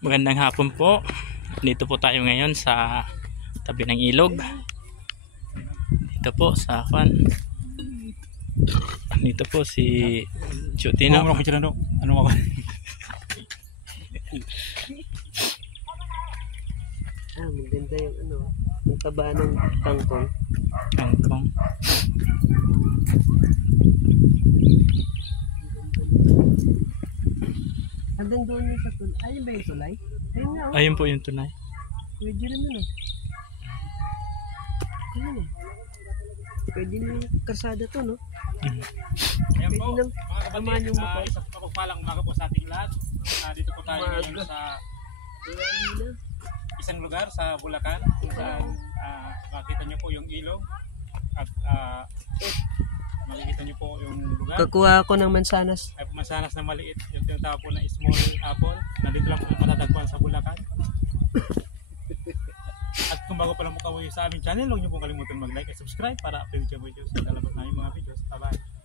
Magandang hapon po. Dito po tayo ngayon sa tabi ng ilog. Dito po sa Juan. Dito po si Chutino. Ano ako? Maganda yung yung taba ng kangkong. Kangkong. Hanggang doon yung sa tulay. Ayun ba yung tulay? Ayun nga. Ayun po yung tunay. Pwede naman Ayun Pwede na yung karsada to, no? Ayan po, Pwede lang mga samahan yung motor. isang pagpapalang umaga po sa ating lahat. Dito po tayo ngayon sa isang lugar sa Bulacan kung saan makita nyo po yung ilog at makikita nyo po yung lugar. Kakuha ako ng mansanas. Ay pumasanas na maliit, yung tinatawag po na small apple. Nandito lang po matatagpuan sa Bulacan. At kung bago pa lang mo kayo sa aming channel, huwag nyo pong kalimutan mag-like at subscribe para update kayo sa lalabas namin mga videos. Bye-bye!